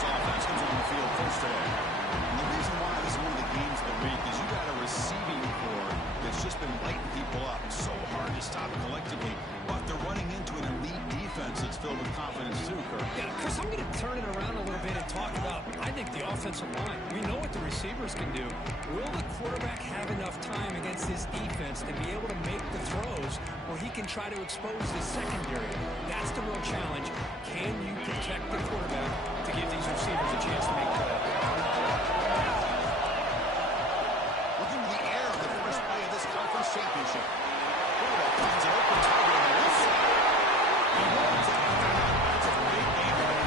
this offense comes on the field first today. And the reason why this is one of the games of the week is you got a receiving core that's just been lighting people up. So hard to stop collectively, but they're running into an elite defense that's filled with confidence too, Kirk. Yeah, Chris, I'm going to turn it around a little bit and talk about, I think, the offensive line. We know what the receivers can do. Will the quarterback have enough time against this defense to be able to make the throws where he can try to expose the secondary? That's the real challenge. Can you protect the quarterback to give these receivers a chance to make plays? Looking to the air on the first play of this conference championship. Quarterback finds an open target on the left side. He holds it. That's a big game today.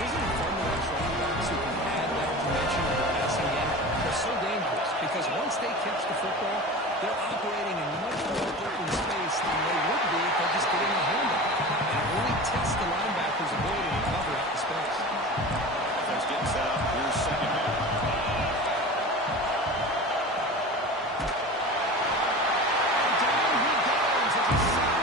Isn't it fun to watch running backs who can add that dimension of the passing game? They're so dangerous because once they catch the football, they're operating in much more open space than they would be if they're just getting a handoff. And it really tests the linebacker's ability to cover out the space. Offense getting set up. Here's second man. Down he goes. It's a sack.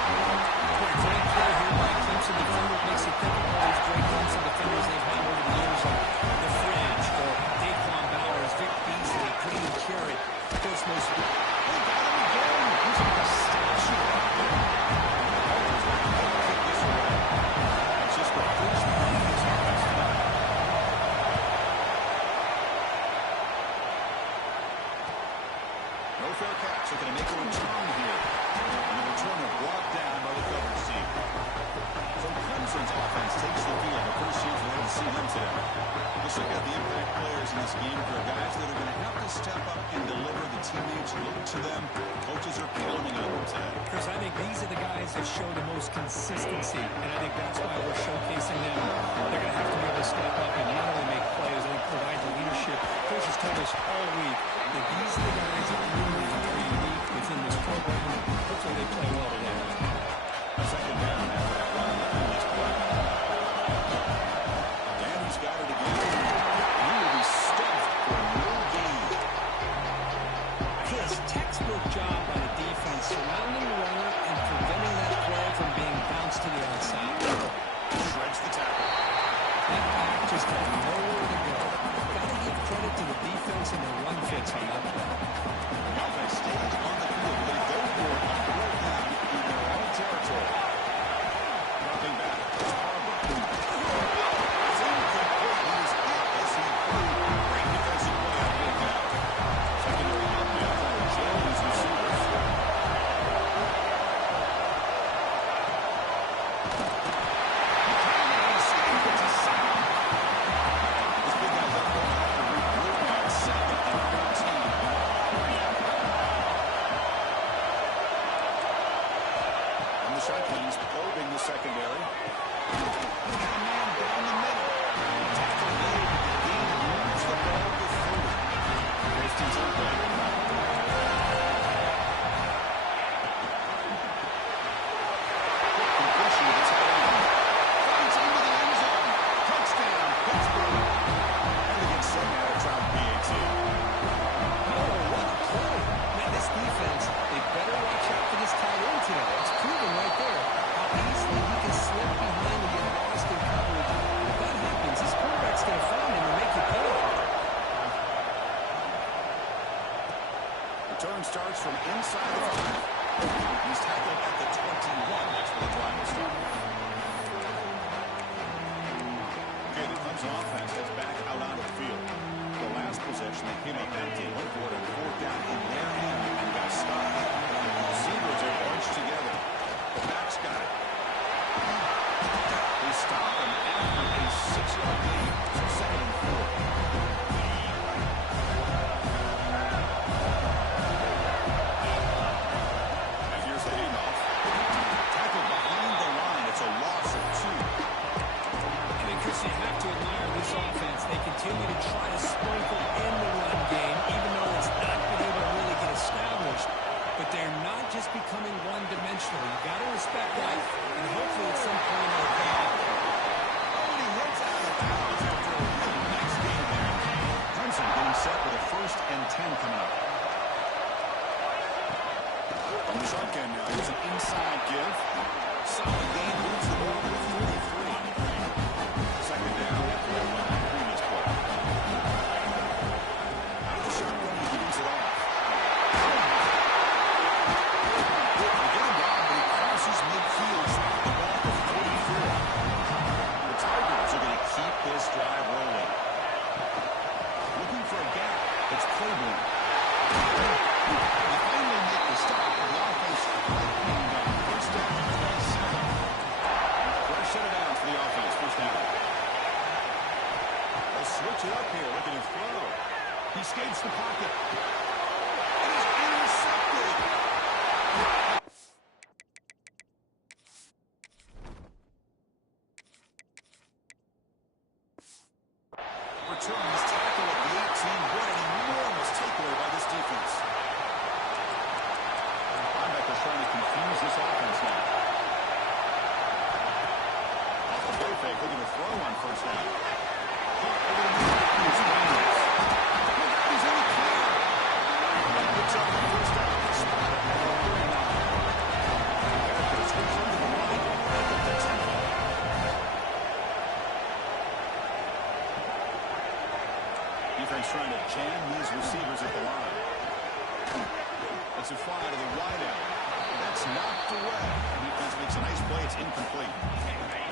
Great play here by Clemson defender. Makes you think of all these great Clemson defenders they've had over the years, like the Fringe or Daquan Bowers, Vic Beasley, Green Cherry. Of course, most They got him again. He's a statue. It's just the first play of this offensive line. No fair catch. They're going to make a return here. And the returner brought down by the coverage team. So Clemson's offense takes the field. The first chance we're going to see them today. Just look at the impact players in this game. There are guys that are going to have to step up and deliver. The teammates look to them. Coaches are counting on them today. Chris, I think these are the guys that show the most consistency, and I think that's why we're showcasing them. They're going to have to be able to step up and not only make plays, I think provide the leadership. Coach has told us all week that these are the guys that really are unique within this program. Hopefully they play well today. Second down after that run on this play. Danny's got it again. He will be stuffed for no gain. His textbook job by the defense surrounding the runner and preventing that play from being bounced to the outside. Shreds the tackle. That back just had nowhere to go. Got to give credit to the defense and the run fits on that play. The offense stays on the field. They go for it on fourth down in their own territory. Dropping back. It's incomplete. He was hit as he threw. Great defensive play on fourth down. Secondary outlet for the Jays receivers. This big guy's up going after Rick Ruben on second and 13. And the Shotguns probing the secondary. They got a man down the middle. Tackle made. The game moves the ball to 30. Hastings open. Completion to the tight end. Finds into the end zone. Touchdown, Pittsburgh. And they get set now to try PAT. Oh, what a play. Man, this defense, they better watch out for this tight end today. It's proven right there how easily he can slip behind and get lost in coverage. If that happens, his quarterback's going to find him and make you pay. Return starts from inside the 5. He's tackled at the 21. That's where the drive will start. Okay, the Clemson offense heads back out onto the field. The last possession, they came up empty. Went for it on fourth down in their end and got stopped. Receivers are bunched together. The back's got it. They stop him after a 6-yard gain. So second and 4. And here's the handoff. Tackled behind the line. It's a loss of 2. I mean, Chris, you have to admire this offense. They continue to try to sprinkle in the run game, even though it's not been able to really get established. But they're not just becoming one-dimensional. You got to respect that, and hopefully at some point they'll evolve. Oh, and he hits out of bounds after a really nice game there. Clemson getting set for the 1st and 10 coming up. On the shotgun now, here's an inside give. Solid gain, moves the ball to the 43. Second down after that run. launch it up here, looking to throw. He skates the pocket. It is intercepted. Returns tackle at the 18. What an enormous takeaway by this defense. Linebackers trying to confuse this offense now. Off the play fake, looking to throw on first down. Caught over the middle. He's in the clear. That picks up the first down. Spot at the 39. Characters return to the line at the 10. Defense trying to jam these receivers at the line. It's a fly to the wideout. That's knocked away. Defense makes a nice play. It's incomplete.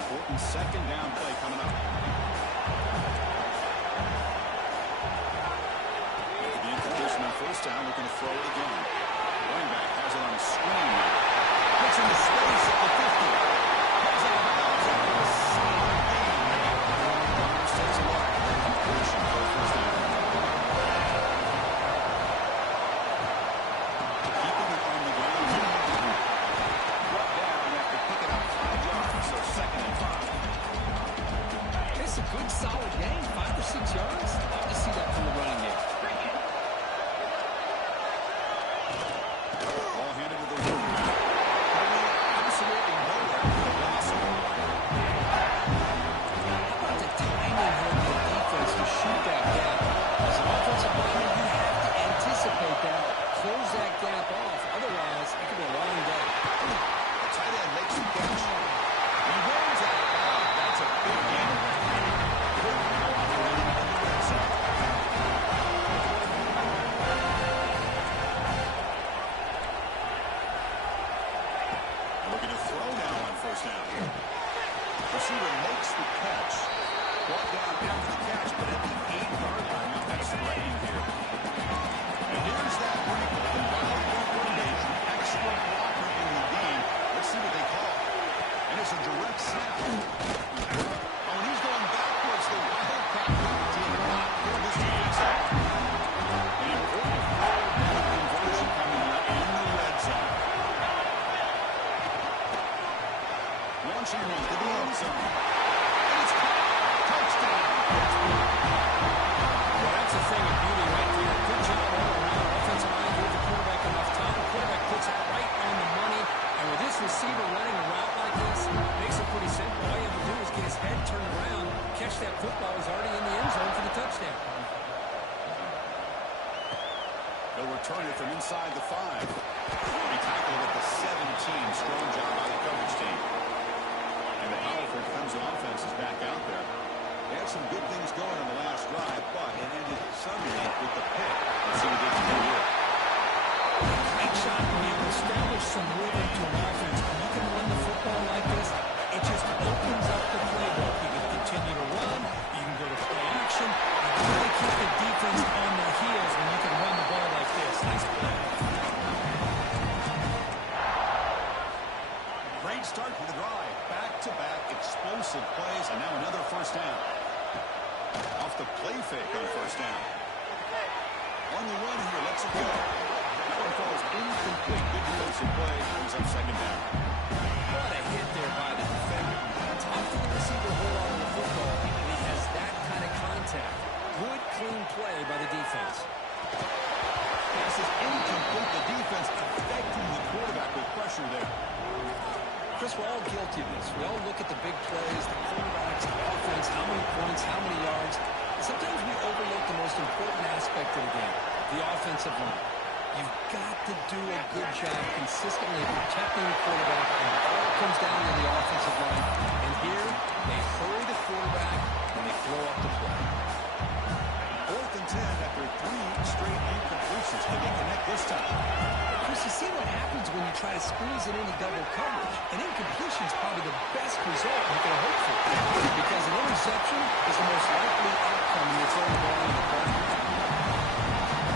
Important second down play coming up. After the incompletion on first down, looking to throw it again. Running back has it on a screen. Puts into space at the 50. Heads out of bounds. Solid gain. Runners takes a look. Completion for a first down. Keeping it on the ground here. Brought down after picking up 5 yards, so second and 5. It's a good, solid game, 5 or 6 yards. Love to see that from the running game. Ball handed to the quarterback. Absolutely nowhere for the loss. How about the timing here of the defense to shoot that gap? As an offensive lineman, you have to anticipate that, close that gap off. Otherwise, it could be a long day. The tight end makes the catch. He runs out of bounds. That's a big gain. Good now operating on the red side. Looking to throw now on first down. Receiver makes the catch. Brought down after the catch, but at the 8-yard line, the offense threatening here. And here's that wrinkle. The wild point formation, extra blocker in the game. Let's see what they call. And it's a direct snap. Oh, and he's going backwards. The Wildcat did not pull this defense out. An important third down conversion coming up in the red zone. Launching into the end zone. And it's caught. Touchdown. Well, that's a thing of beauty right there. Good job all around. Offensive line gave the quarterback enough time. The quarterback puts it right on the money. And with this receiver running a route like this, makes it pretty simple. All you have to do is get his head turned around, catch that football. He's already in the end zone for the touchdown. They'll return it from inside the 5. He tackled at the 17. Strong job by the coverage team. And the powerful Clemson offense is back out there. They had some good things going on the last drive, but it ended suddenly with the pick. Let's see what they can do here. Great shot to be able to establish some rhythm to an offense. When you can run the football like this, it just opens up the playbook. You can continue to run. You can go to play action. You really keep the defense on their heels when you can run the ball like this. Nice play. Great start for the drive. Back-to-back explosive plays, and now another first down. Off the play fake on first down. On the run here, lets it go. That one falls incomplete. Good defensive play. Brings up second down. What a hit there by the defender. Tough for the receiver to hold on to the football when he has that kind of contact. Good, clean play by the defense. Pass is incomplete. The defense affecting the quarterback with pressure there. Chris, we're all guilty of this. We all look at the big plays, the quarterbacks, the offense, how many points, how many yards. And sometimes we overlook the most important aspect of the game, the offensive line. You've got to do a good job consistently protecting the quarterback, and it all comes down to the offensive line. And here, they hurry the quarterback, and they throw up the play. 4th and 10 after 3 straight incompletions. Can they connect this time? Chris, you see what happens when you try to squeeze it into double coverage. An incompletion is probably the best result you can hope for, because an interception is the most likely outcome when you throw the ball in the play.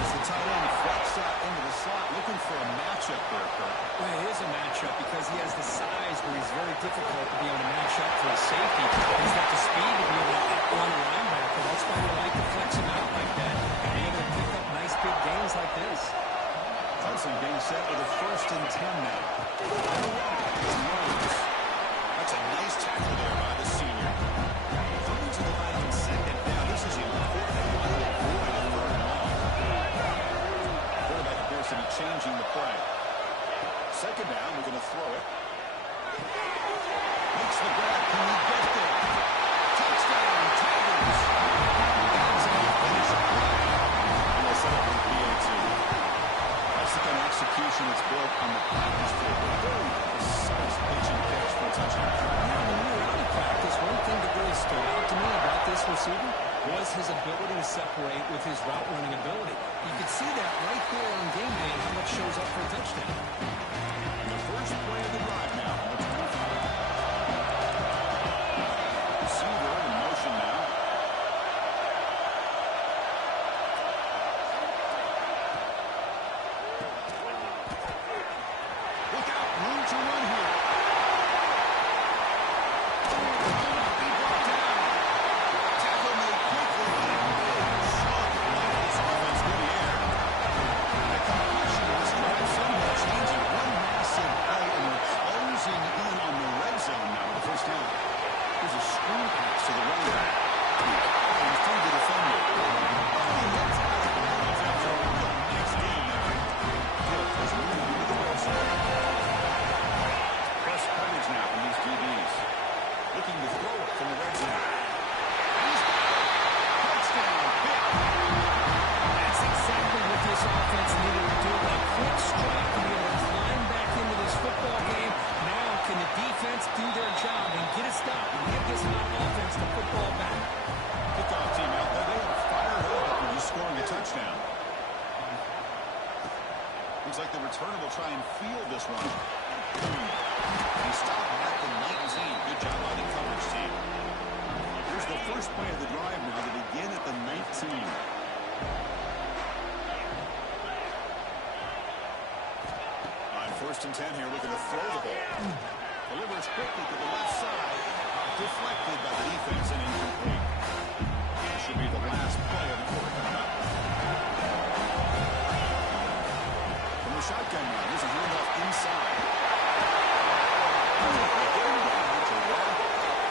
As the tight end flex out into the slot, looking for a matchup there, Kirk. Well, it is a matchup because he has the size where he's very difficult to be able to match up for a safety. He's got the speed to be able to outrun a linebacker. That's why we like the receiver was his ability to separate with his route running ability. You could see that right there on game day and how much shows up for a touchdown. The first play of the drive now. Receiver in motion now. Look out, room to run here. Be brought down. Tackle made quickly. Shot by this offense through the air. The conclusion of this drive somewhat changing. One massive play, and they're closing in on the red zone now with the first down. Here's a screen pass to the running back. And through the defender. He hits out of bounds after a real nice game there. Hill has moved into the red zone. Press coverage now from these DBs. Looking to throw it from the red zone. He's got it. Touchdown. Pick. That's exactly what this offense needed to do. A quick strike to be able to climb back into this football game. Now can the defense do their job and get a stop and give this hot offense the football back? Kickoff team out there. They are fired up after just scoring a touchdown. Looks like the returner will try and field this one. He stopped at the 19. Good job by the coverage team. Here's the first play of the drive now to begin at the 19. On 1st and 10 here, looking to throw the ball. Delivers quickly to the left side. Deflected by the defense and incomplete. This should be the last play of the quarter coming up. From the shotgun now, here's a handoff inside.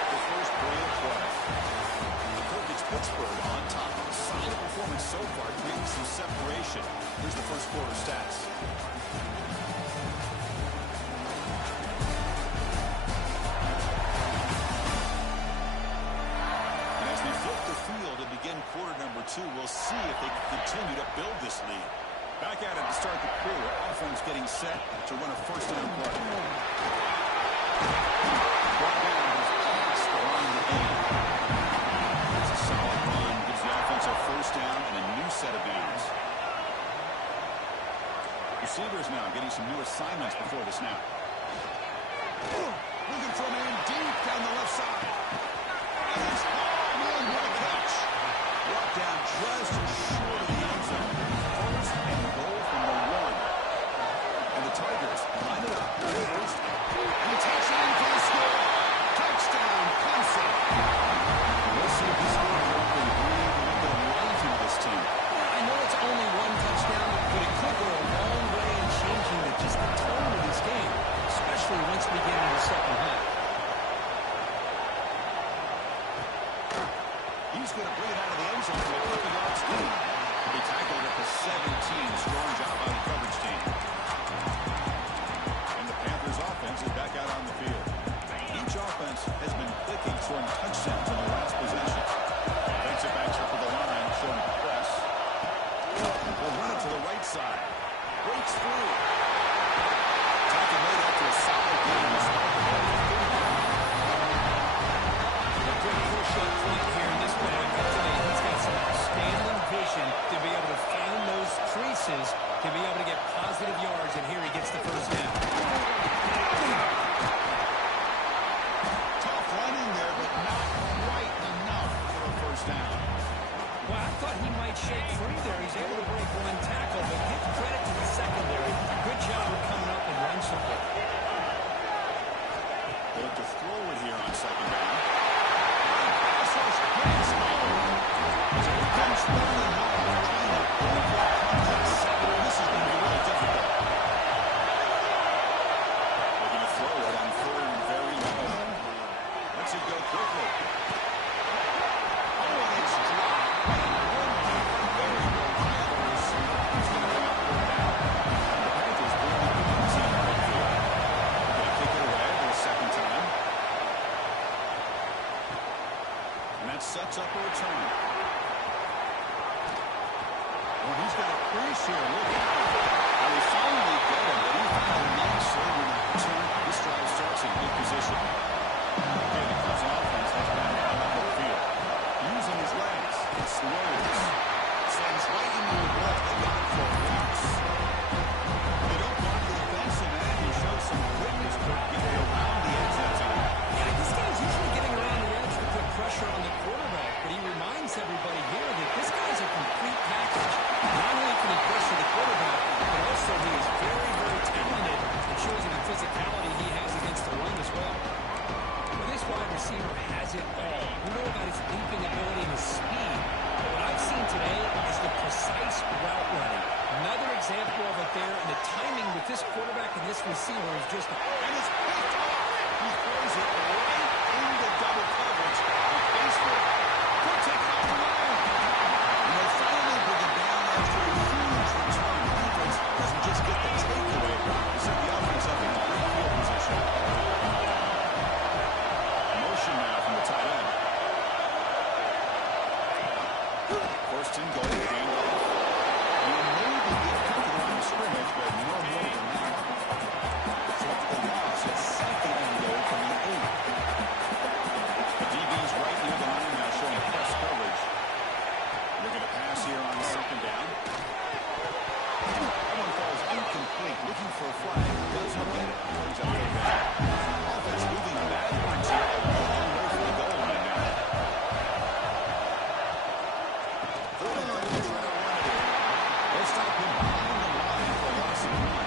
The first play of play. It's Pittsburgh on top. Solid performance so far, creating some separation. Here's the first quarter stats. Quarter number 2, we'll see if they can continue to build this lead. Back at it to start the quarter. Offense getting set to run a first down play. Brought down is past the line to end. It's a solid run. Gives the offense a first down and a new set of downs. Receivers now getting some new assignments before the snap. Looking for a man deep down the left side. And it's man, what a catch. Brought down just short of the end zone. First and goal from the 1. And the Tigers line it up. First and touchdown for the score. Touchdown, Clemson. We'll see if this score can breathe a little bit of life into this team. I know it's only one touchdown, but it could go a long way in changing just the tone of this game, especially once we get into the second half. He's going to bring it out of the end zone for a 30-yard steal. He tackled at the 17. Strong job by the coverage team. And the Panthers offense is back out on the field. Each offense has been clicking, scoring touchdowns in their last possession. Defensive backs up to the line, showing press. They'll run it to the right side. Breaks through. Tackle made after a solid game. Despite the ball for 30. A good push-up point here in this one. I got today. He's got some outstanding vision to be able to find those creases, to be able to get positive yards, and here he gets the first down. Tough running there, but not quite enough for a first down. Well, I thought he might shake free there. He's able to break one tackle, but give credit to the secondary. Good job of coming up and run support. They look to throw it here on second down. Sets up a return. Well, he's got a crease here. Look out. Well, he finally got him, but he found a nice over that return. This drive starts in good position. Okay, the Clemson offense has been out on the field. Using First and goal, handoff. You may be getting to the line of scrimmage, but no more than that. So after the loss, it's second and goal from the 8. The DB's right near the line now, showing press coverage. They're going to pass here on second down. That one falls incomplete. Looking for a flag. Doesn't get it. Brings up their back. Offense moving backwards here. A long way from the goal line now. Third and long, they're trying to run it in. They'll stop him behind the line for loss of 1.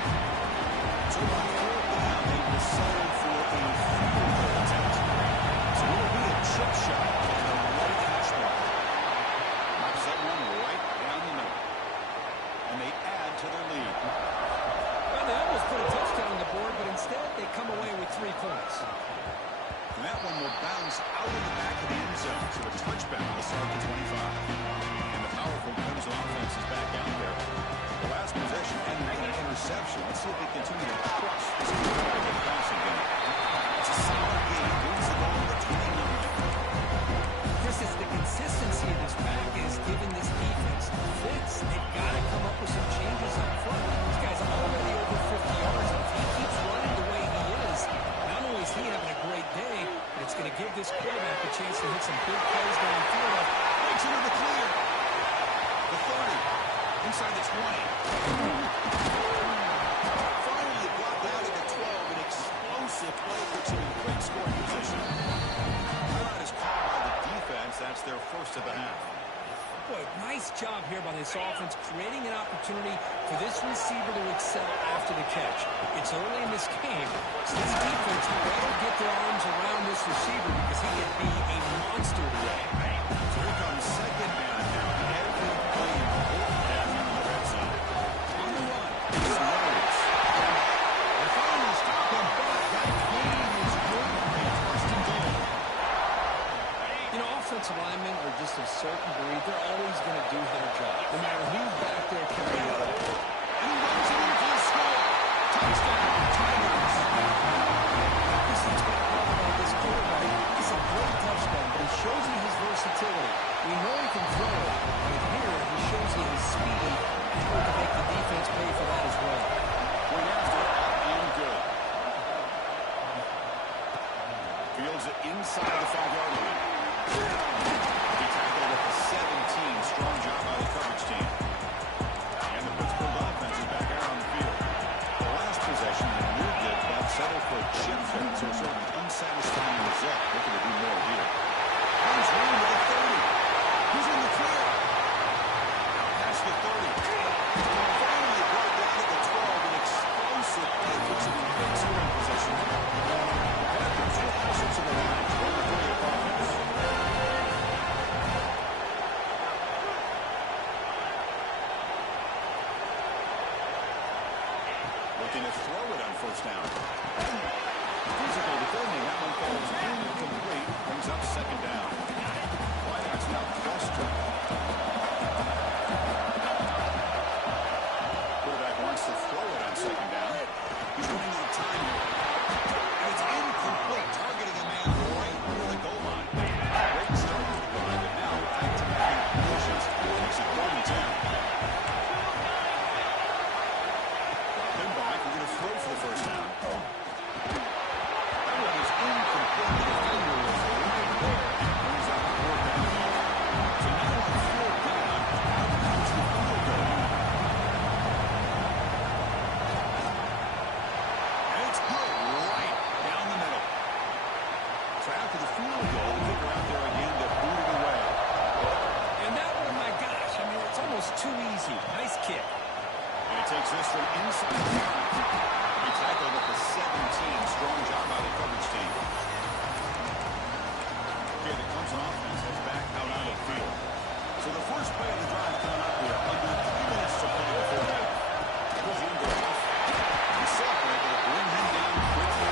So on fourth down, they will settle for a field goal attempt. So it will be a chip shot at the right hash mark. Knocks that one right down the middle. And they add to their lead. Well, they almost put a touchdown on the board, but instead they come away with 3 points. And that one will bounce out of the back of the end zone. So a touchback will start the 25. And the powerful Clemson offense is back out there. The last possession ended in an interception. Let's see if they continue to crush this quarterback in the passing game. It's a solid game. Wins the ball to 29. Chris, it's the consistency of this back is giving this defense fits. They've got to come up with some changes up front. This guy's already over 50 yards, and if he keeps running the way he is, not only is he having a great day, but it's going to give this quarterback a chance to hit some big plays downfield. Makes it in the clear. The 30. Inside the 20. Finally brought down to the 12. An explosive play puts him in great scoring position. Timeout is called by the defense. That's their first of the half. Boy, nice job here by this offense, creating an opportunity for this receiver to excel after the catch. It's early in this game, so this defense better get their arms around this receiver because he can be a monster today. So here comes second down now. Every play important down here in the red zone. On the run, it's Rhodes. They finally stop him, but that game is good. And first and goal. You know, offensive linemen are just a certain breed. They're always going to do their job, no matter who's back there carrying the ball. And he runs it in for the score. Touchdown, Tigers. This is what I love about this quarterback. It's a great touchdown, but it shows you his versatility. We know he can throw it, but here he shows you his speed, and we can make the defense pay for that as well. Point after, and good. Fields it inside the 5-yard line. He tackled at the 17. Strong job by the coverage team. And the Pittsburgh offense is back out on the field. The last possession, they moved it, but settled for a chip shot, so sort of an unsatisfying result. Looking to do more here. He's running to the 30. He's in the clear. Out past the 30. Finally brought down to the 12. An explosive play puts him in great scoring position. Panthers with closer to the line. 23 of offense. Looking to throw it on first down. Physical defending. That one falls incomplete. Brings up second down. Wideouts now Castro. Quarterback wants to throw it on second down. He's running out of time here. And it's incomplete. Targeting a man right near the goal line. Great start to the drive, but now back to back incompletions. Makes it 3rd and 10. Then back, we're going to throw for the first down. That one is incomplete. The defender was leaping there and brings up 4th down. So now on 4th down, out comes the field goal. And it's good right down the middle. So after the field goal, the kicker out there again to boot it away. And that one, my gosh, I mean, it's almost too easy. Nice kick. And it takes this from inside the 5. He tackled at the 17. Strong job by the coverage team. Okay, the Clemson offense is back out on the field. So the first play of the drive coming up here. Under 3 minutes to play before half. Goes in the off. And Salter able to bring him down quickly.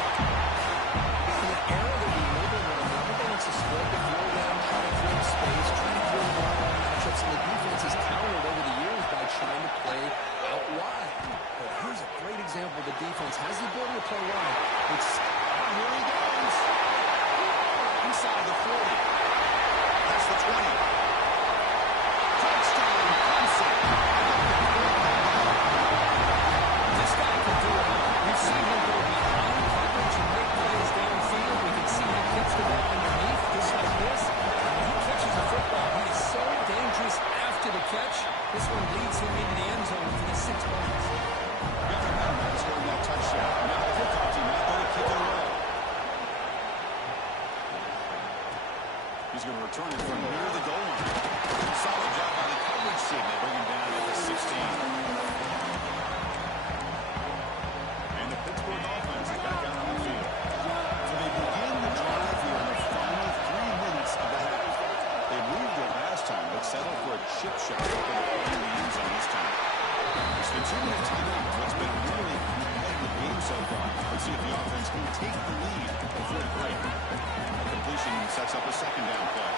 In an era that we live in, where everybody wants to spread the field down, try to create space, try to create one-on-one matchups, and the defense has countered over the years by trying to play out wide. But here's a great to return it from near the goal line. Solid job by the coverage team. They bring him down at the 16. And the Pittsburgh offense is back out on the field. So they begin the drive here in the final 3 minutes of the half. They moved it last time, but settled for a chip shot in the end zone this time. It's the 2-minute timeout. It's been a really competitive game so far. Let's see if the offense can take the lead before the break. A completion sets up a second down play.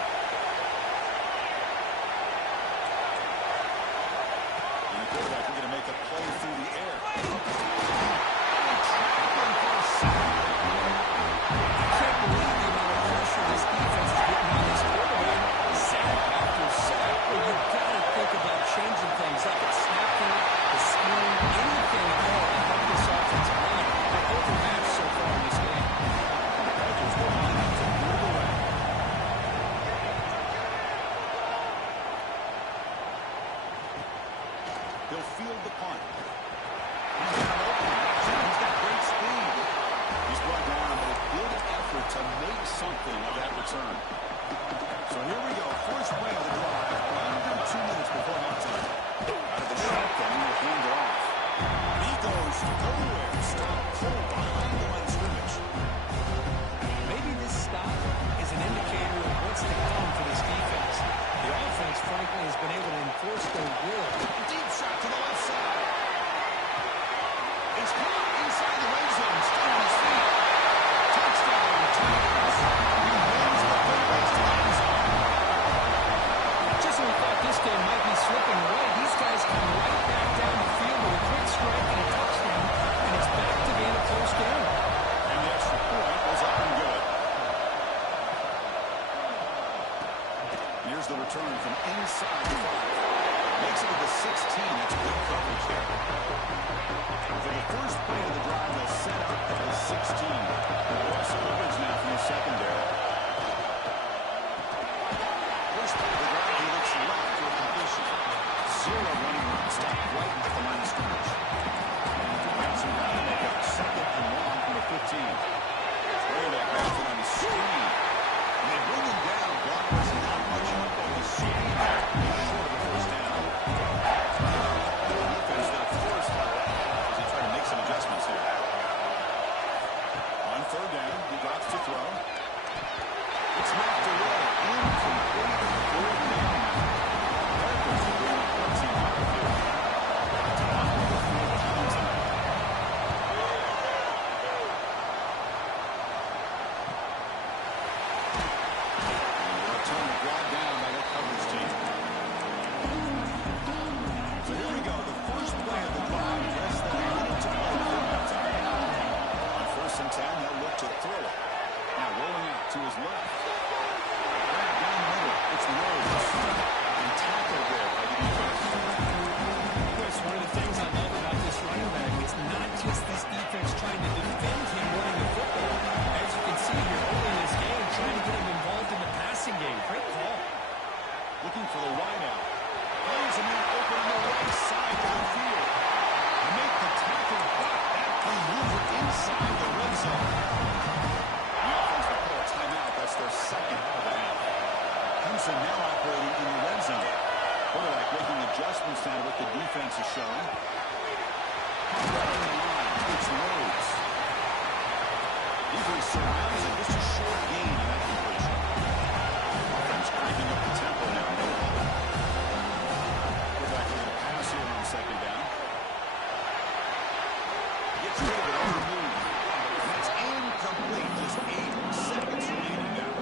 And the quarterback is going to make a play through the air. Can't believe the amount of pressure this defense is getting on this quarterback. Sack after sack. Well, you've got to think about changing things up. It's snapping, the scheme, anything at all to help this offensive line. They're overmatched so far in this game. Rodgers will line up to move away. He'll field the punt. He's down open. He's got great speed. He's brought down, but a good effort to make something of that return. So here we go. First play of the drive. Under 2 minutes before halftime. Out of the shotgun, he'll hand it off. He goes nowhere. Stop cold behind the line of scrimmage. Maybe this stop is an indicator of what's to come for this defense. The offense, frankly, has been able to enforce their will. Deep shot to the left side. It's caught inside the red zone. Still on his feet. Touchdown, Tigers. He wins the full race to the end zone. Just when we thought this game might be slipping away, these guys come right back down the field with a quick strike and a touchdown, and it's back to being a close game. And the extra point was up and good. Here's the return from inside the 5. Makes it to the 16. That's good coverage there. For the first play of the drive, they'll set up at the 16. Lost coverage now from the secondary. First play of the drive, he looks left for a completion. Zero running room. Stop right at the line of scrimmage. Clemson now to make up second and long from the 15. Quarterback has it on the screen. And they bring him down. Blockers not much help on the screen there. He's short of the first down. The defense now forced out as they try to make some adjustments here. On third down, he drops to throw. It's knocked away. Incomplete. Third down now. Packers are bringing up 14 on the field. Top of the field time. Brought down by the coverage team. So here we go. The first play of the drive. Less than a minute to play before halftime. On 1st and 10, they'll look to throw it. Now rolling out to his left. Right down the middle. It's Rhodes. And tackled there by the defense. Chris, one of the things I love about this running back, it's not just this defense trying to defend him running the football. As you can see here early in this game, trying to get him involved in the passing game. Great call. Looking for the wide out. Finds a man open on the right side of the field. And make the tackle back. That can move it inside the red zone. The offense will call a timeout. That's their second of the half. Clemson now operating in the red zone. Quarterback making adjustments now to what the defense is showing. Right on the line. It's Rhodes. Easily surrounds it. Just a short gain in that completion. Offense cranking up the tempo now. Quarterback going to pass here on second down. Gets rid of it on the move. And that's incomplete. Just 8 seconds remaining now.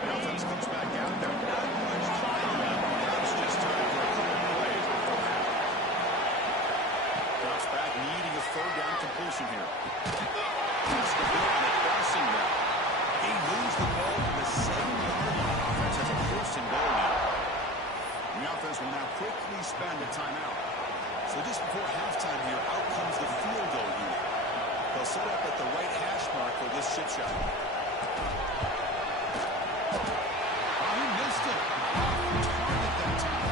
The offense comes back out there. Not much time left. Now it's just time for a couple plays before half. Drops back, needing a third down completion here. That's the ball on the crossing route. He moves the ball to the 7-yard line. Offense has a 1st and goal now. The offense will now quickly spend a timeout. So just before halftime here, out comes the field goal unit. They'll set up at the right hash mark for this chip shot. Oh, he missed it. Target that time.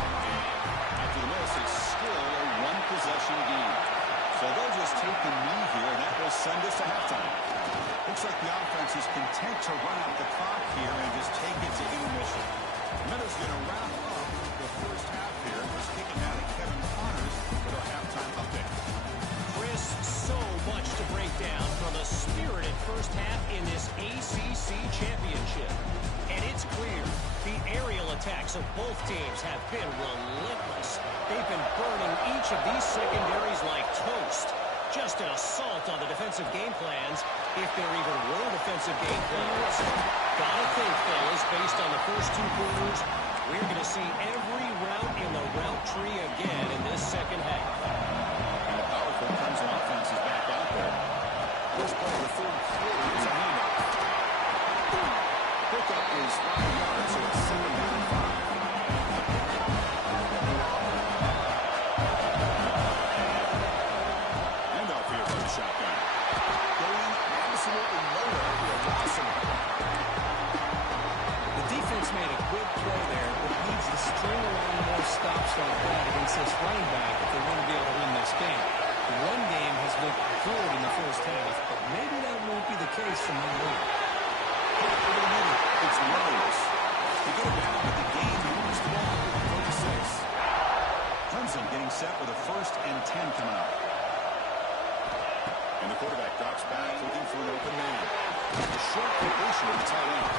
After the miss, it's still a one-possession game. So they'll just take the knee here, and that will send us to halftime. Looks like the offense is content to run out the clock here and just take it to intermission. Miller's going to wrap up the first half here. Just kicking out of Kevin Connors with our halftime update. Chris, so much to break down from a spirited first half in this ACC championship. And it's clear the aerial attacks of both teams have been relentless. They've been burning each of these secondaries like toast. Just an assault on the defensive game plans, if there even were defensive game plans. Gotta think, fellas, based on the first two quarters, we're going to see every route in the route tree again in this second half. And the powerful Clemson offense is back out there. First play of the third quarter is a handoff. Pickup is 5 yards, so it's 7 down and 5. Handoff here from the shotgun. Going absolutely nowhere. He lost him. The defense made a good play there, but needs to string along more stops like that against this running back if they want to be able to win this game. The run game has looked good in the first half, but maybe that won't be the case from now on. It's Rose. To get it down, but the game moves the ball with 36. Clemson getting set with a 1st and 10 coming up. And the quarterback drops back looking for an open man. A short completion to the tight end.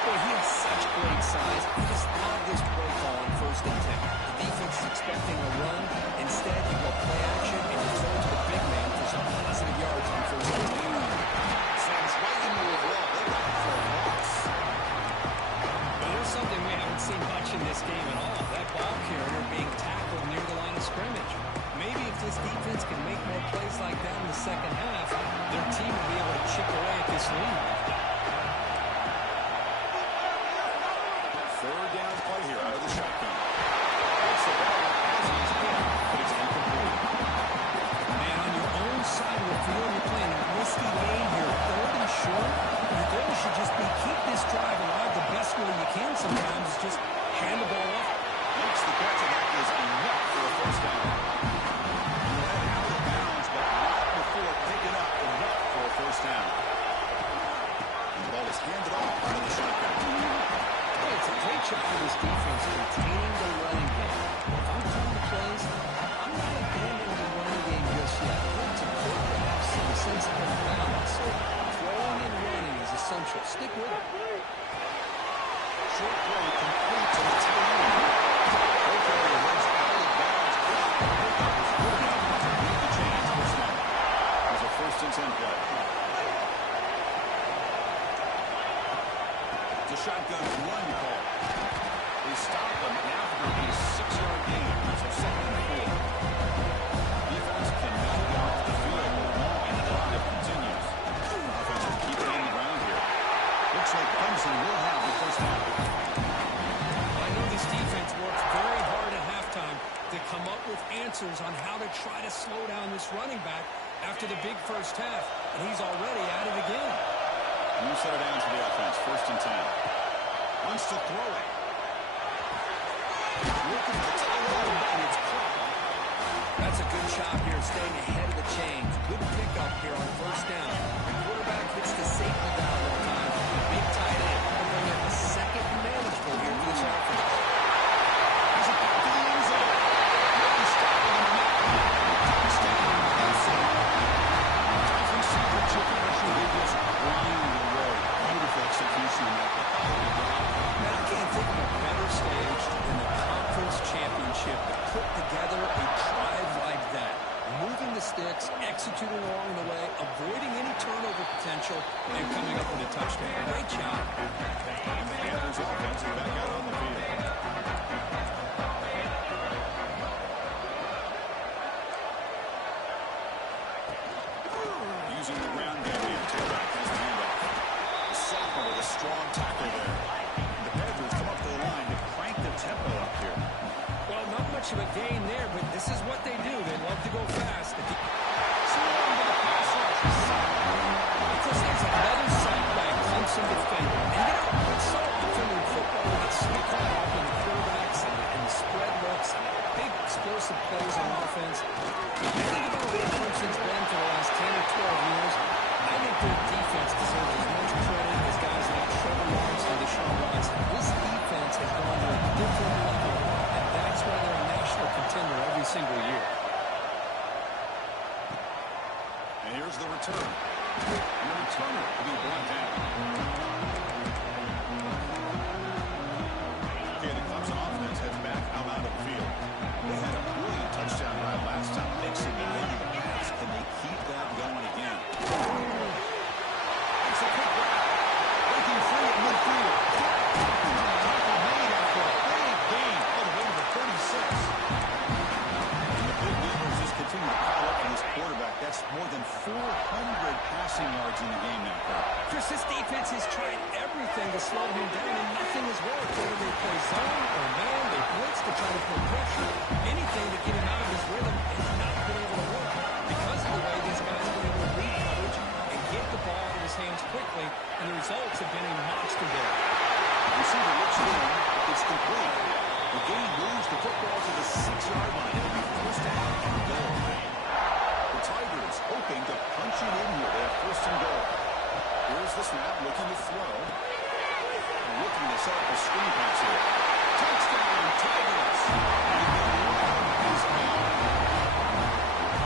Boy, he has such great size. I just love this play call on 1st and 10. The defense is expecting a run. Instead, you go play action and you throw to the big man for some positive yards on 1st and 10. Sam's right into the wall. They got it for a loss. But here's something we haven't seen much in this game at all. That ball carrier being tackled near the line of scrimmage. Maybe if this defense can make more plays like that in the second half, their team will be able to chip away at this lead. Third down play here out of the shotgun. It's the ball as he's hit, but it's incomplete. Man, on your own side of the field, you're playing a risky game here. 3rd and short. Your goal should just be keep this drive alive the best way you can sometimes. Is just hand the ball off. Makes the catch, and that is enough for a 1st down. Led out of bounds, but right before picking up enough for a 1st down. And the ball is handed off out of the shotgun. Hey, it's a great job for this defense containing the running game. If I'm calling the plays, I'm not abandoning the running game just yet. It's important to have some sense of balance. So throwing and running is essential. Stick with it. Short play complete to the tight end. Okay, runs out of bounds. Pickup is good enough to lead the chains this time. There's a 1st and 10 play. It's a shotgun run call. They stop him after a 6-yard gain. So 2nd and 4. Defense cannot get off the field. And the drive continues. Offense will keep it on the ground here. Looks like Clemson will have the 1st down. I know this defense works very hard at halftime to come up with answers on how to try to slow down this running back after the big first half. And he's already at it again. New set of downs for the offense. 1st and 10. Wants to throw it. Looking to tie it up, and it's caught. That's a good shot here, staying ahead of the chains. Good pickup here on 1st down. The quarterback hits the safety valve on time. The big tight end. Bring it a second manageable here for this offense. He's back to the end zone. Maybe stopping him in the touchdown. Receiver chip pressure. They just grind away. Beautiful execution in that. Man, I can't think of a better stage than the conference championship to put together a drive like that. Moving the sticks, executing along the way, avoiding any turnover potential, and coming up with a touchdown. Great job. And the Panthers offense is back out on the field. Using the ground game here. Taylor has the handoff. The sophomore with a strong tackle there. The Panthers come up to the line to crank the tempo up here. Well, not much of a gain there, but this is what they do. They love to go fast. Because there's another sack by a Clemson defender. And you know, so often in football, we get so caught up in the quarterbacks and the spread looks and big explosive plays on offense. I think about what Clemson's been for the last 10 or 12 years. I think their defense single year. And here's the return. And the returner to be brought down. Okay, the Clemson offense heads back out onto the field. They had a brilliant touchdown drive last time, mixing the run and the pass. Can they keep that going again? It's a quick grab. Breaking free at midfield. Tackle made after a big gain all the way to the 36. And the big numbers just continue to pile up on this quarterback. That's more than 400 passing yards in the game now, Kirk. Chris, this defense has tried everything to slow him down, and nothing has worked. Whether they play zone or man, they blitz to try to put pressure, anything to get him out of his rhythm, has not been able to work. Because of the way these guys have been able to read coverage and get the ball out of his hands quickly, and the results have been a monster there. Receiver looks in. It's complete. The game moves the football to the 6-yard line. It'll be first down and goal. The Tigers hoping to punch it in here. They have first and goal. Here's the snap, looking to throw. Looking to set up a screen pass here. Touchdown, Tigers! And the line is on.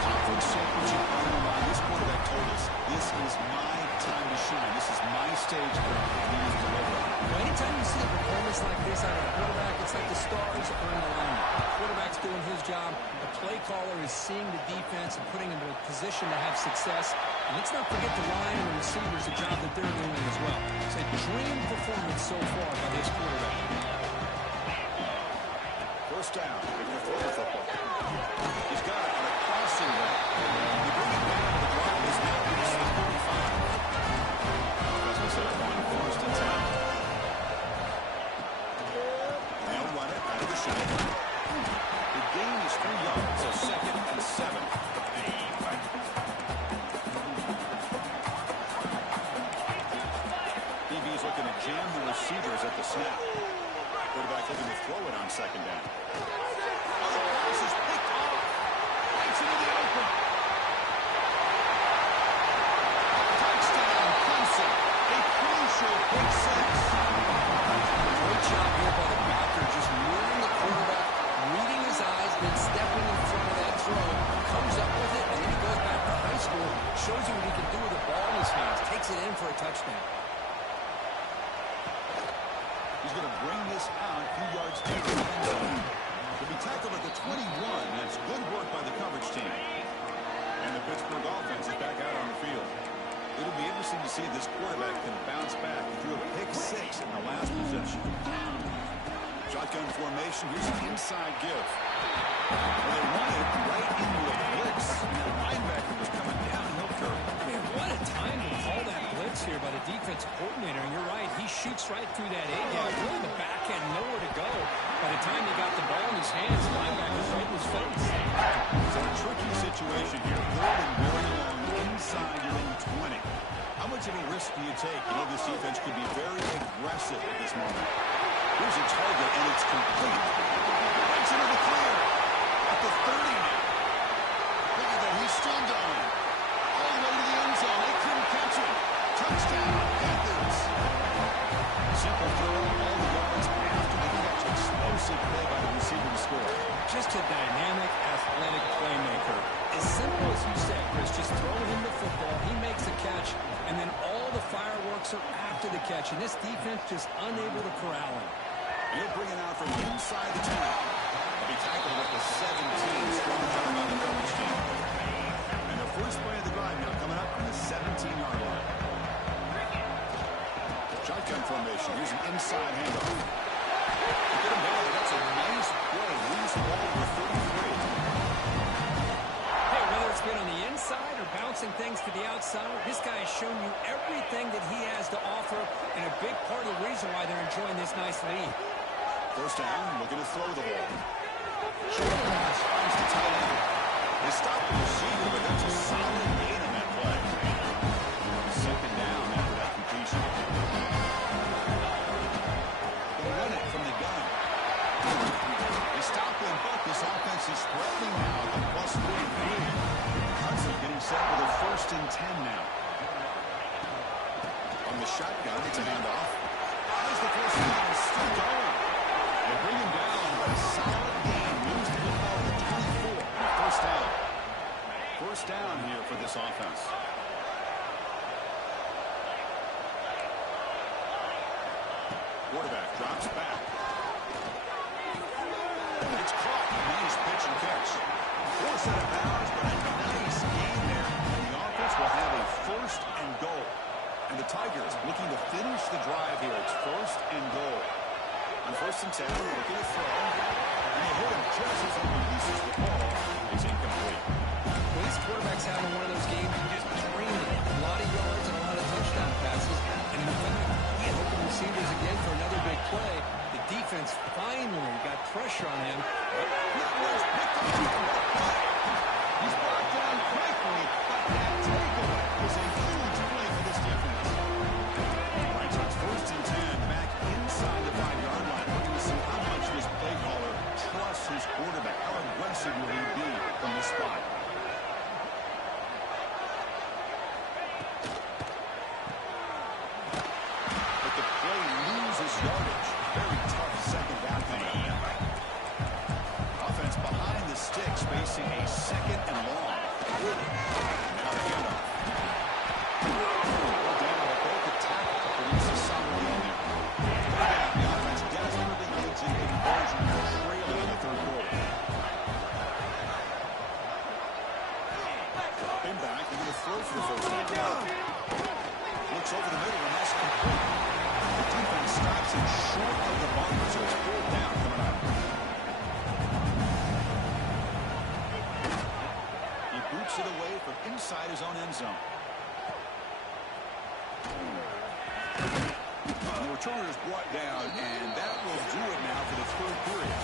Conference championship on the line. This quarterback told us, this is my time to shine. This is my stage for me to deliver. Well, anytime you see a performance like this out of a quarterback, it's like the stars are in alignment. The quarterback's doing his job. The play caller is seeing the defense and putting him in a position to have success. And let's not forget the line and the receivers, the job that they're doing as well. It's a dream performance so far by this quarterback. First down. They're going to throw the football. He's got it on a crossing route. They bring it down to the line. He's now to the 45. As we set up on first and 10. They'll run it out of the shotgun. The gain is 3 yards, so second and 7. DB's looking to jam the receivers at the snap. Quarterback looking to throw it on second down. Oh, the pass is picked off. Right into the open. Touchdown, Clemson. A crucial pick six. Great job here by the backer, just moving the quarterback, reading his eyes, then stepping in front of that throw. Comes up with it, and then he goes back to high school, shows you what he can do with the ball in his hands, takes it in for a touchdown. He's going to bring this out a few yards to the end zone. He'll be tackled at the 21. That's good work by the coverage team. And the Pittsburgh offense is back out on the field. It'll be interesting to see if this quarterback can bounce back. He threw a pick 6 in the last possession. Shotgun formation. Here's an inside give. Well, they run it right into a blitz. And that linebacker was coming downhill curve. Man, what a time to call that blitz here by the defensive coordinator. And you're right, he shoots right through that A-gap. Really, the back had nowhere to go. By the time he got the ball in his hands, the linebacker's right in his face. It's a tricky situation here. Third and very long inside your own 20. How much of a risk do you take? You know, this defense could be very aggressive at this moment. Here's a target, and it's complete. Right into the clear. At the 30 now. Look at that. He's still going. All the way to the end zone. They couldn't catch him. Touchdown, Panthers. Simple throw. All the yards after the catch. Explosive play by the receiver to score. Just a dynamic, athletic playmaker. As simple as you said, Chris, just throw him the football, he makes the catch, and then all the fireworks are after the catch, and this defense just unable to corral him. He'll bring it out from inside the 10. He'll be tackled at the 17. Strong job by the coverage team. And the first play of the drive now coming up from the 17-yard line. Shotgun formation. Here's an inside handoff. Get him down. That's a nice play. Loose ball to the 33. Hey, whether it's been on the inside or bouncing things to the outside, this guy has shown you everything that he has to offer, and a big part of the reason why they're enjoying this nice lead. First down, looking to throw the ball. Short pass finds the tight end. They stop the receiver, but that's a solid gain on that play. Second down after that completion. They run it from the gun. They stop them, but this offense is threatening now at the plus 43. Clemson getting set with a first and 10 now. On the shotgun, it's a handoff. There's the first down, still going. They bring him down, but a solid gain. Moves the football to the 24. It's caught. Nice pitch and catch. Force out of bounds, but a nice gain there. And the offense will have a first and goal. And the Tigers looking to finish the drive here. It's first and goal. On first and 10, looking to throw. And they hit him just as he releases the ball. It's incomplete. Well, this quarterback's having one of those games you just dreamed of. A lot of yards and a lot of touchdown passes. And in fact, he had open receivers again for another big play. The defense finally got pressure on him. That was picked up. He's brought down quickly, but that takeaway is a huge play for this defense. Right, so it's first and 10, back inside the 5-yard line. We're going to see how much this play caller trusts his quarterback. How aggressive will he be from this spot? But the play loses yardage. Very tough second down coming up. Offense behind the sticks, facing a second and long. Now the handoff. Well down, but both the tackle produces solidly in there. The offense desperately needs a conversion. They're trailing in the third quarter. Been back, they're going to throw for the first down. Looks over the middle, and that's complete. The defense stops it short of the bunker, so it's fourth down coming up. He boots it away from inside his own end zone. The returner is brought down, and that will do it now for the third period.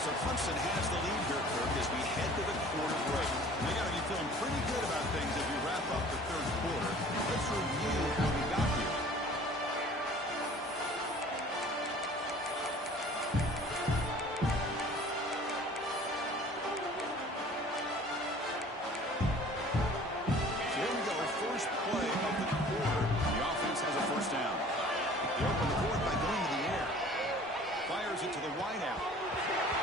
So Clemson has the lead here, Kirk, as we head to the quarter break. They got to be feeling pretty good about things as we wrap up the third quarter. Let's review how we got here. So here we go, first play of the quarter. The offense has a first down. They open the board by going to the air. Fires it to the wideout.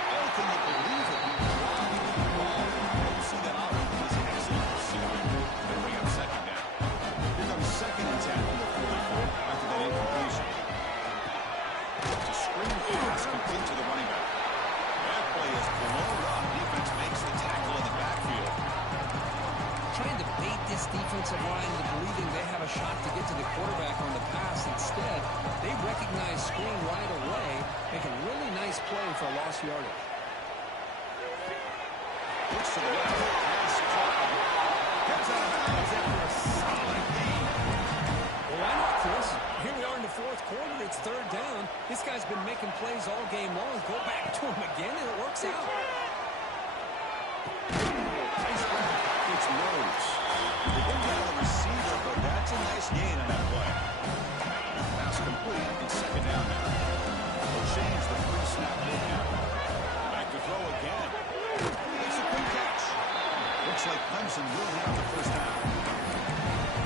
Oh, can you believe it? He dropped the ball. Don't see that often. He's an excellent receiver. They bring up second down. Here comes second and 10 from the 44 after that incompletion. It's a screen pass complete to the running back. That play is blown up. Defense makes the tackle in the backfield. Trying to bait this defensive line into believing they have a shot to get to the quarterback on the pass. Instead, they recognize screen right away, make a really nice play for a lost yardage. Looks to the left. Pass caught. Gets out of bounds after a solid gain. Well, why not, Chris? Here we are in the fourth quarter. It's third down. This guy's been making plays all game long. Go back to him again, and it works out. It's Rhodes. They didn't get the receiver, but that's a nice gain on that play. Pass complete. It's second down now. They'll change the pre-snap look now. Back to throw again. It's a quick catch. Looks like Clemson will have the first down.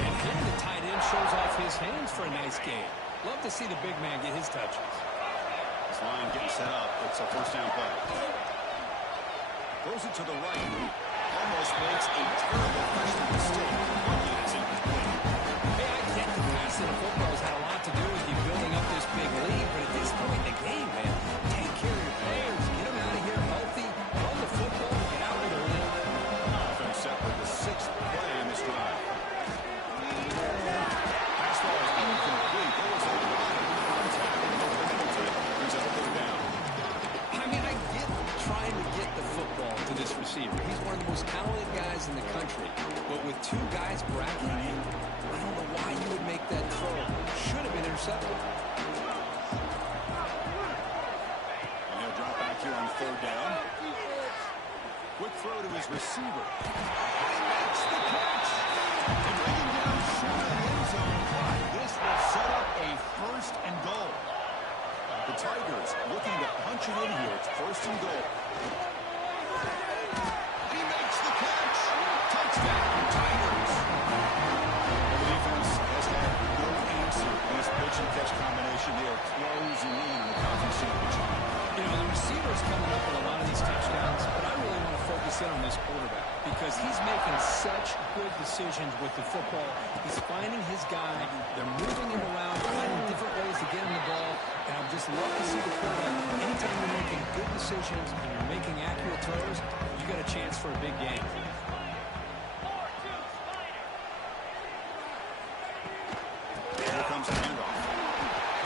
And here the tight end shows off his hands for a nice gain. Love to see the big man get his touches. This line getting set up. It's a first down play. Throws it to the right. Almost makes a terrible freshman mistake. Lucky it's incomplete. Hey, I get the passing of football has had a lot to do with you building up this big lead, but at this point in the game, man, take care of your players, get them out of here healthy, run the football, and get out with a win. Offense set for the sixth play in this drive. Pass ball is incomplete. There was a lot of contact. Brings up a third down. I mean, I get trying to get the football to this receiver. He's one of the most talented guys in the country. But with two guys bracketing him, I don't know why you would make that throw. Should have been intercepted. And he'll drop back here on third down. Quick throw to his receiver. He makes the catch. And bringing down short of the end zone. But this will set up a first and goal. The Tigers looking to punch it in here. It's first and goal. He makes the catch. Touchdown, Tigers. The defense has had no answer in this pitch and catch combination. They are closing in on the conference championship. You know, the receiver's coming up with a lot of these touchdowns, but I really want to focus in on this quarterback because he's making such good decisions with the football. He's finding his guy. They're moving him around, finding different ways to get him the ball. And I just love to see the quarterback. Anytime you're making good decisions, decisions and you're making accurate throws, you got a chance for a big game. Here comes a handoff.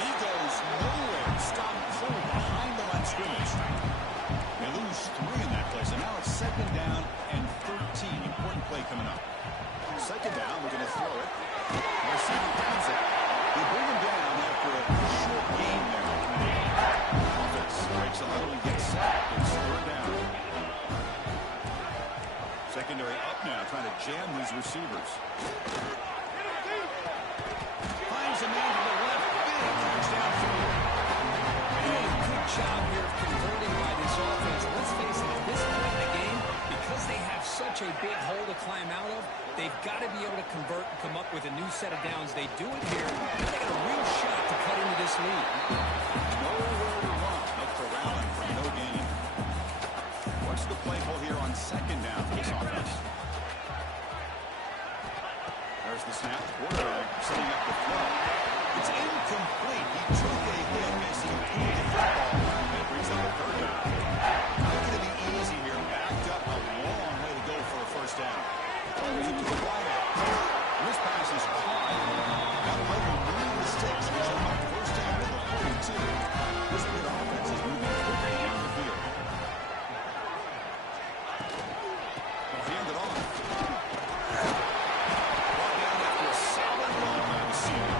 He goes nowhere. Stop cold behind the line of scrimmage. They lose 3 in that play, so now it's 2nd down and 13. Important play coming up. 2nd down, we're going to throw it. Receiver grabs it. They bring him down after a short gain there. Offense breaks a little and gets sacked. It's 3rd down. Secondary up now, trying to jam these receivers. Finds a man to the left. Big touchdown field. Doing a good job here of converting by this offense. Let's face it, at this point in the game, because they have such a big hole to climb out of, they've got to be able to convert and come up with a new set of downs. They do it here. They got a real shot to cut into this lead. Nowhere to run. Look for Allen for no gain. What's the play call here on 2nd down for this offense? There's the snap. Quarterback setting up the throw. It's incomplete. He took a hit, missing a the football. It brings up a 3rd down. Not going to be easy here. Backed up a long way to go for a 1st down. Throws it to the wide out. This pass is caught. That play will move the sticks. He's on the 1st down to the 42. This good offense is moving quickly down the field. They'll hand it off. Brought down after a solid run by the receiver.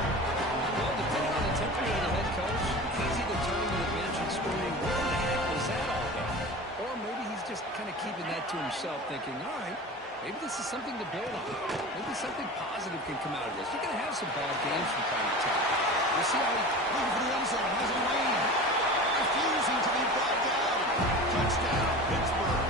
Well, depending on the temperament of the head coach, he's either turning to the bench and screaming, "What the heck was that all about?" Or maybe he's just kind of keeping that to himself, thinking, all right, maybe this is something to build on. Maybe something positive can come out of this. You're going to have some bad games from time to time. We'll see how he Looking for the end zone. Has a lane. Refusing to be brought down. Touchdown, Pittsburgh.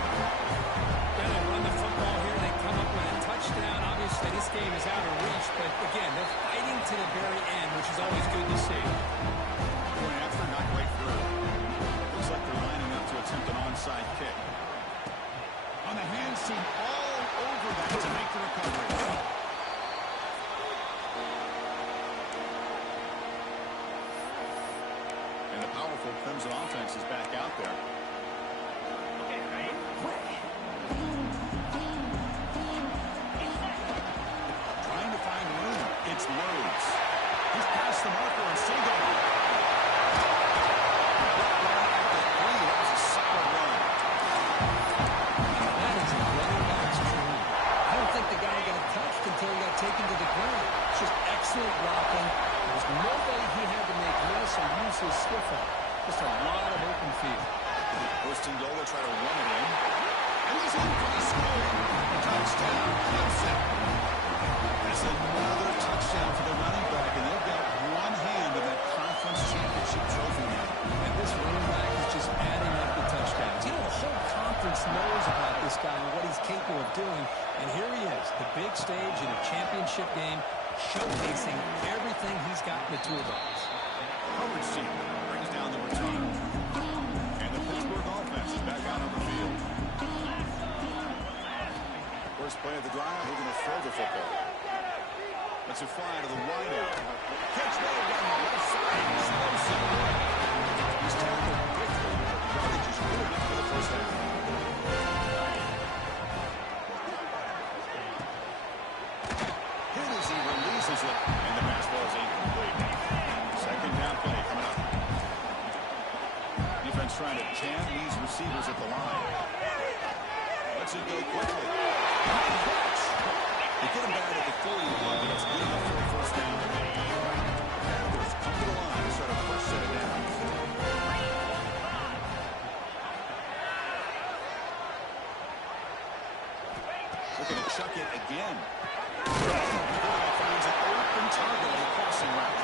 Gonna run the football here. They come up with a touchdown. Obviously, this game is out of reach, but again, they're fighting to the very end, which is always good to see. Going after, not quite through. Looks like they're lining up to attempt an onside kick. On the hands team, all over that to make the recovery. And the powerful Clemson offense is back out there. Trying to find room. It's Loads. He's past the marker and still going. That was a solid run. That is a running back's dream. I don't think the guy got touched until he got taken to the ground. It's just excellent blocking. There's nobody he had to make miss or use his stiff on. Just a lot of open field. First and goal, they'll try to run it in. And he's in for the score. Touchdown, Clemson. That's another touchdown for the running back, and they've got one hand in that conference championship trophy now. And this running back is just adding up the touchdowns. You know, the whole conference knows about this guy and what he's capable of doing. And here he is, the big stage in a championship game, showcasing everything he's got in the toolbox. Coverage team brings down the return. And the Pittsburgh offense is back out on the field. First play of the drive, we're going to throw the football. Let's it fly to the wide out. Catch made down the left side. Explosive. He's tackled quickly. Yardage is good enough for the 1st down. Hit as he releases it. And the pass ball is incomplete. 2nd down play coming up. Defense trying to jam these receivers at the line. Lets it go quickly. They get him back at the 41, but it's good enough for a 1st down. Panthers come to the line to start a first set of downs. Looking to chuck it again. Finds an open target on the crossing route.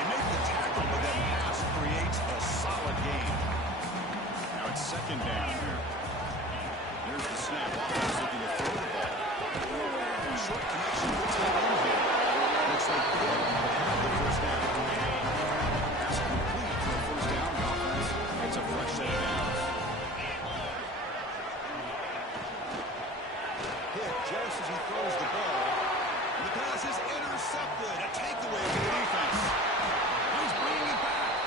They make the tackle, but that pass creates a solid gain. Now it's 2nd down here. Here's the snap. Offense looking to throw the ball. Short connection puts it in here. Looks like they'll have the 1st down. Pass complete for a 1st down. The offense gets a fresh set of downs. Hit just as he throws the ball. And the pass is intercepted. A takeaway for the defense. He's bringing it back.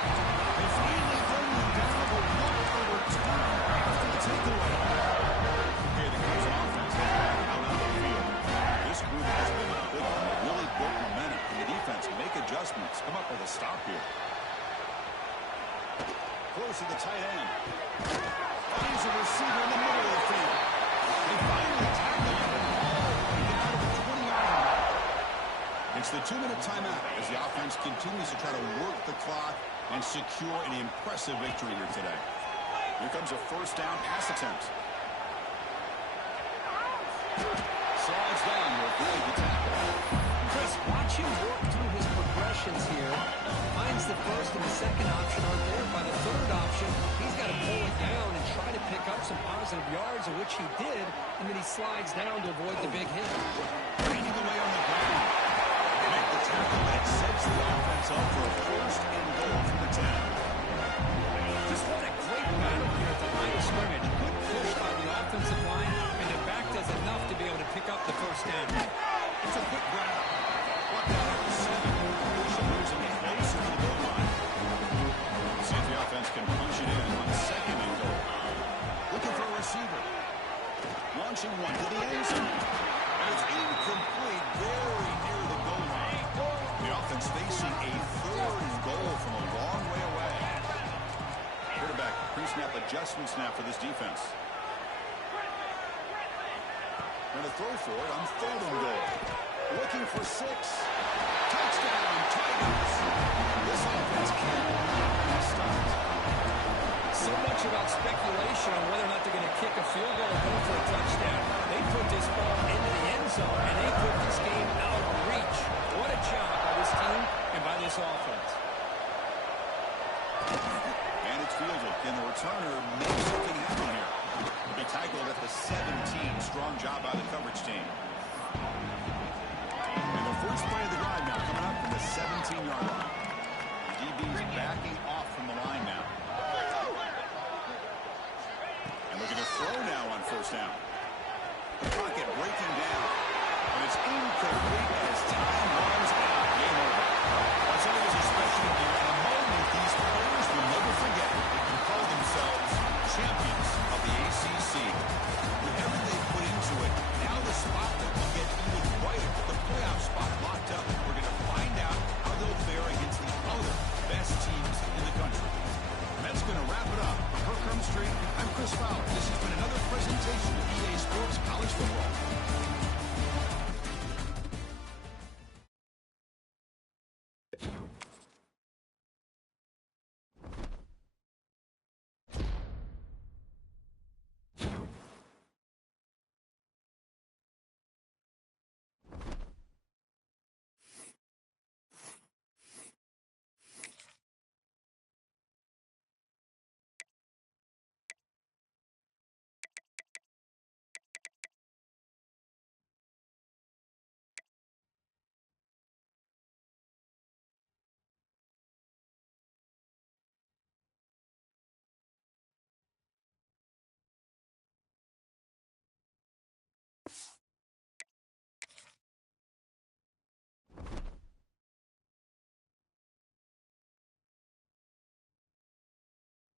They finally bring him down, but what a return. him. Finds a receiver in the middle of the field. They finally tackle him all the way down to the 20-yard line. It's the 2-minute timeout as the offense continues to try to work the clock and secure an impressive victory here today. Here comes a first down pass attempt. Slides down to avoid the tackle. Chris, watch him work through his progressions here. Finds the first and the second option aren't there. By the third option, he's got to pull it down and try to pick up some positive yards, of which he did, and then he slides down to avoid the big hit. Breaking away on the ground. They make the tackle that sets the offense up for a first and goal from the 10. Just what a great battle here at the line of scrimmage. Good push by the offensive line, and the back does enough to be able to pick up the first down. It's a quick grab. Brought down at the 7. Shoulders him closer to the goal line. See if the offense can punch it in on second and goal. Looking for a receiver. Launching one to the end zone. And it's incomplete, very near the goal line. The offense facing a third and goal from a long way away. Quarterback pre-snap adjustment snap for this defense. And a throw for it on third and goal. Looking for 6. Touchdown, Tigers. This offense cannot be stopped. So much about speculation on whether or not they're going to kick a field goal or go for a touchdown. They put this ball into the end zone, and they put this game out of reach. What a job by this team and by this offense. And it's fielded. Can the returner make something happen here? Be tackled at the 17. Strong job by the coverage team. And the first play of the drive now coming up from the 17-yard line. The DB's backing off from the line now. And looking to throw now on first down. The pocket breaking down. And it's incomplete as time runs out. Game over. That's always a special game. And a moment these players will never forget. They can call themselves champions of the ACC. Whatever they put into it, now the spotlight will get even brighter. The playoff spot locked up. We're going to find out how they'll fare against the other best teams in the country. That's going to wrap it up. For Kirk Street, I'm Chris Fowler. This has been another presentation of EA Sports College Football.